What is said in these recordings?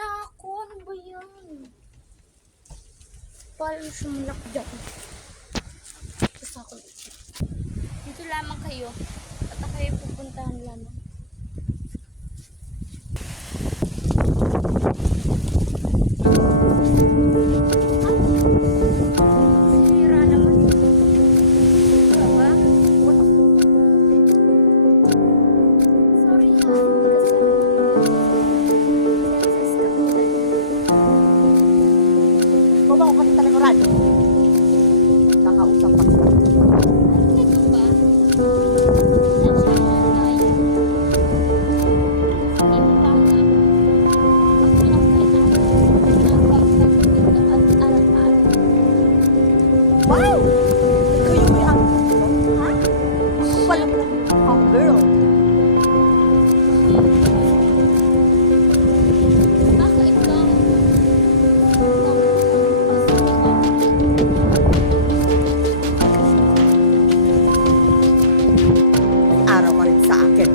na ako. Ano ba yan? Paano sumalak dyan? Tapos ako dito lamang kayo. At ako ay pupuntahan lamang. Sira naman. Wala ba? Sorry ha. Kasi senses katulad niya. Bawa ko kasi talaga rad. Nakausap pa. Ay, ito ba? Nasaan tayo? Hindi mo ba ang ako lang kailangan at araw-araw. Wow! Kayo may ang ha? Ako pala mo lang yung girl. Ako ikaw. Araw ka rin sa akin.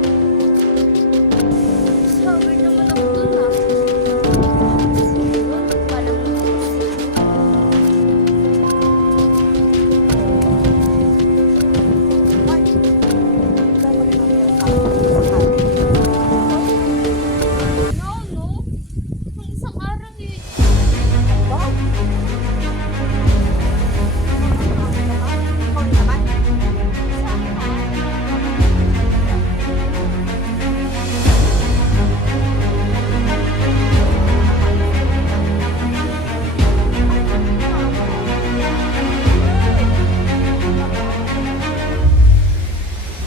Sabi naman ako dun ha. Siguro, parang Ay, dapat namin yung sa akin. no. Ang isang araw eh. Wow! Ikaw naman. Saan ka?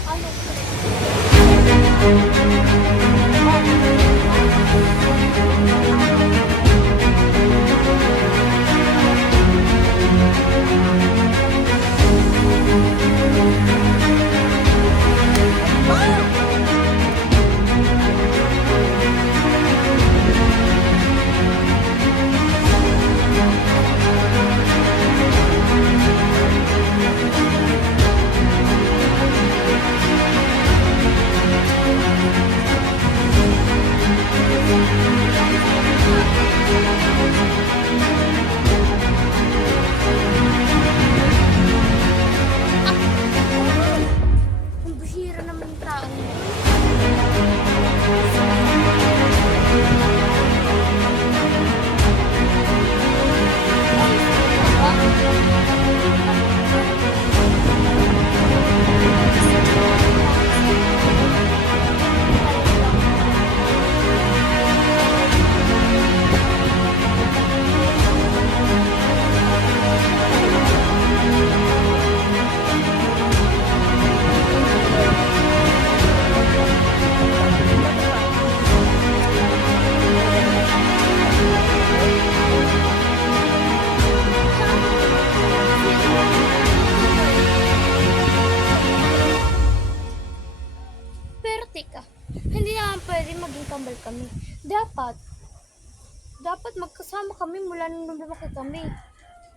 Ano? Ang bihira naman yung tao niya. Pero teka, hindi naman pwede maging kambal kami. Dapat magkasama kami mula nung lumaki kami.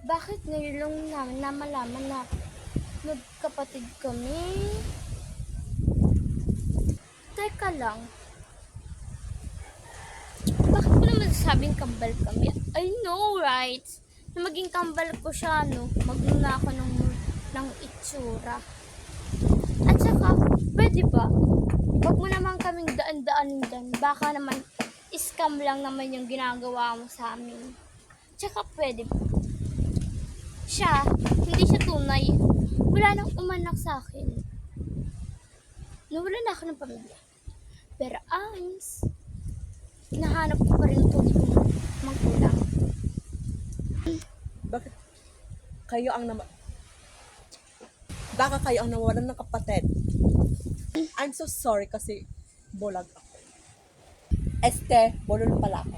Bakit ngayon lang namin namalaman na magkapatid kami? Teka lang. Bakit mo naman sabing kambal kami? I know, right? Na maging kambal ko siya, no? Magnuna ako ng itsura. At saka, pwede ba? Huwag mo naman kaming daan-daanin dyan. Baka naman, scam lang naman yung ginagawa mo sa amin. Tsaka pwede ba? Siya, hindi siya tunay. Wala nang umanak sa akin. Nawala na ako ng pamilya. Pero Ains, nahanap ko pa rin tunay kong magulang. Bakit kayo ang baka kayo ang nawalan ng kapatid? I'm so sorry kasi bulag ako. Bulol pala ako.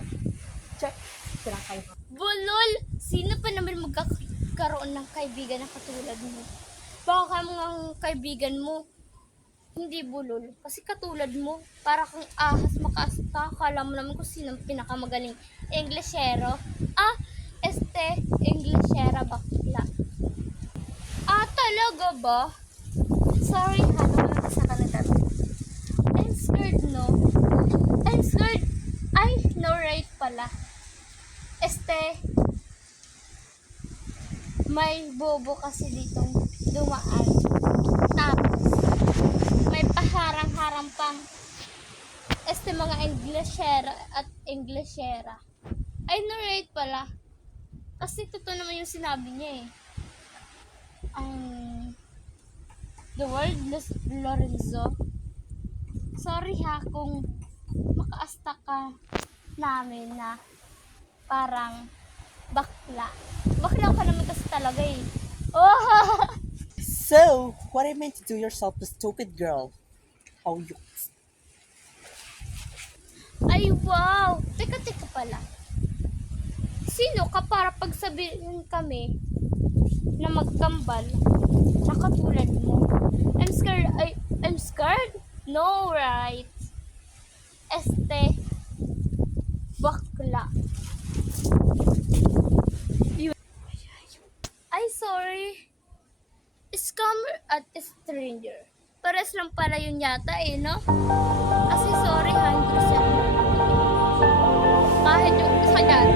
Check. Sira kayo. Bulol! Sino pa naman magkakaroon ng kaibigan na katulad mo? Baka mga kaibigan mo hindi bulol. Kasi katulad mo, para kang ahas makasta. Akala mo naman kung sino ang pinakamagaling Englishero. Englishera bakla. Talaga ba? Sorry ha, naman sa Canada. I'm scared, no? I'm scared. Ay, no, right pala. May bobo kasi ditong dumaan. Tapos, may paharang-harang pang mga Englishera at Englishera. Ay, no, right pala. Kasi totoo naman yung sinabi niya eh. The word Lorenzo. Sorry ha kung makaasta ka namin na parang bakla. Bakla ka naman kasi talaga eh. Oh! So, what I meant to do yourself, the stupid girl. How you... Ay, wow! Teka pala. Sino ka para pagsabihin kami na magkambal na katulad mo? I'm scared? No, right? Bakla. Ay, sorry. Scammer at stranger. Pares lang pala yun yata eh, no? Kasi sorry ha, hindi kasi ako. Kahit yung isa dyan,